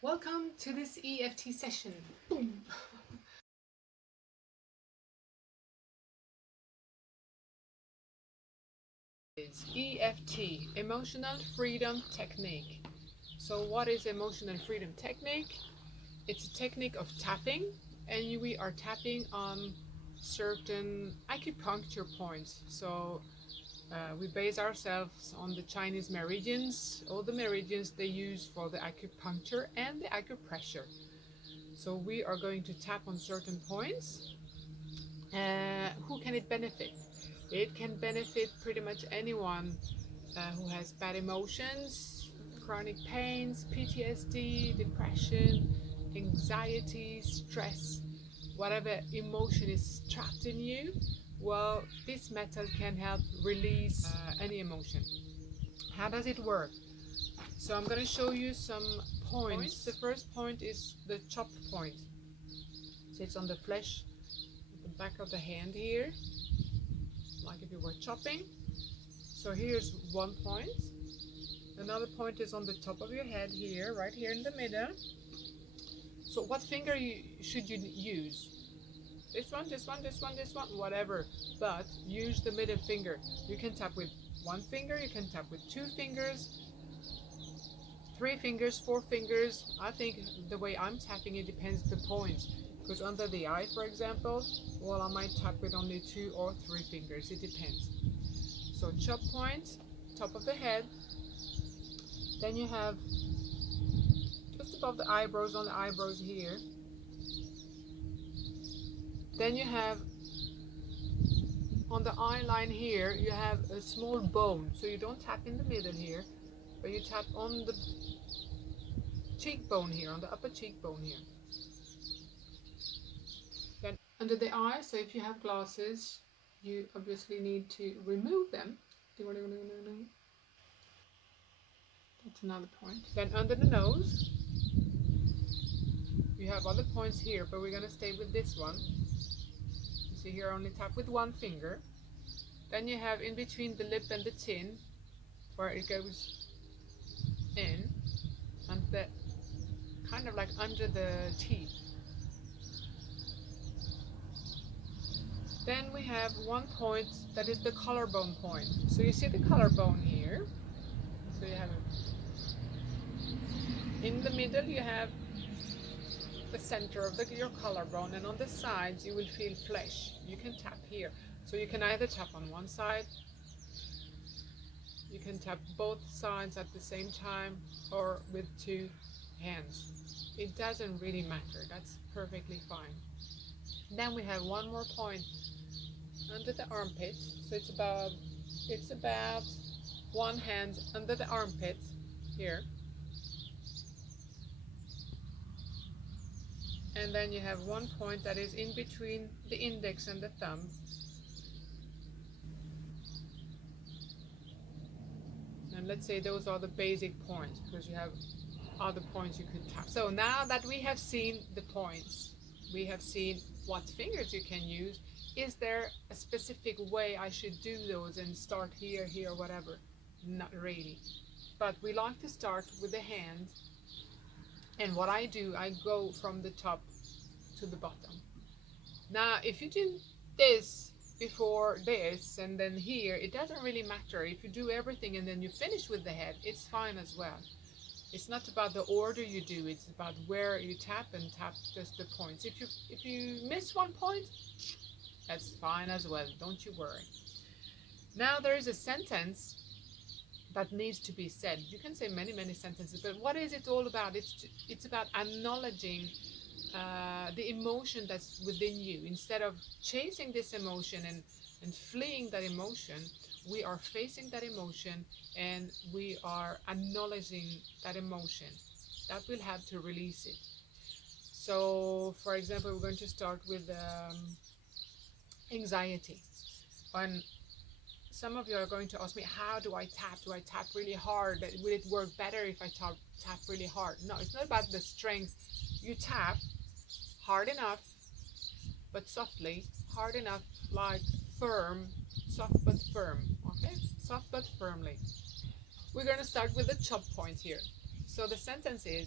Welcome to this EFT session. Boom. Is EFT, Emotional Freedom Technique. So what is Emotional Freedom Technique? It's a technique of tapping, and we are tapping on certain acupuncture points. So we base ourselves on the Chinese meridians, all the meridians they use for the acupuncture and the acupressure. So we are going to tap on certain points. Who can it benefit? It can benefit pretty much anyone who has bad emotions, chronic pains, PTSD, depression, anxiety, stress, whatever emotion is trapped in you. Well, this method can help release any emotion. How does it work? So I'm going to show you some points. The first point is the chop point. So it's on the flesh, the back of the hand here, like if you were chopping. So here's one point. Another point is on the top of your head here, right here in the middle. So what finger should you use? This one, this one, this one, this one, whatever. But use the middle finger. You can tap with one finger, you can tap with 2 fingers, 3 fingers, 4 fingers. I think the way I'm tapping it depends the points. Because under the eye, for example, well, I might tap with only 2 or 3 fingers. It depends. So chop point, top of the head. Then you have just above the eyebrows, on the eyebrows here. Then you have on the eye line here, you have a small bone. So you don't tap in the middle here, but you tap on the cheekbone here, on the upper cheekbone here. Then under the eye, so if you have glasses, you obviously need to remove them. That's another point. Then under the nose, you have other points here, but we're going to stay with this one. You see here, only tap with 1 finger. Then you have in between the lip and the chin, where it goes in, and the kind of like under the teeth. Then we have one point that is the collarbone point. So you see the collarbone here. So you have in the middle, you have the center of your collarbone, and on the sides you will feel flesh. You can tap here. So you can either tap on one side, you can tap both sides at the same time, or with 2 hands. It doesn't really matter. That's perfectly fine. Then we have one more point under the armpit. So it's about 1 hand under the armpit here. And then you have one point that is in between the index and the thumb. And let's say those are the basic points, because you have other points you could tap. So now that we have seen the points, we have seen what fingers you can use. Is there a specific way I should do those and start here, here, whatever? Not really. But we like to start with the hand. And what I do, I go from the top to the bottom. Now, if you do this before this and then here, it doesn't really matter. If you do everything and then you finish with the head, it's fine as well. It's not about the order you do, it's about where you tap, and tap just the points. If you miss one point, that's fine as well, don't you worry. Now there is a sentence that needs to be said. You can say many sentences, but what is it all about? It's about acknowledging the emotion that's within you. Instead of chasing this emotion and fleeing that emotion, we are facing that emotion and we are acknowledging that emotion. That will have to release it. So for example, we're going to start with anxiety. And some of you are going to ask me, how do I tap? Do I tap really hard? Will it work better if I tap really hard? No, it's not about the strength. You tap hard enough, but softly. Hard enough, like firm, soft but firm. Okay? Soft but firmly. We're going to start with the chop point here. So the sentence is,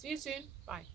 See you soon. Bye.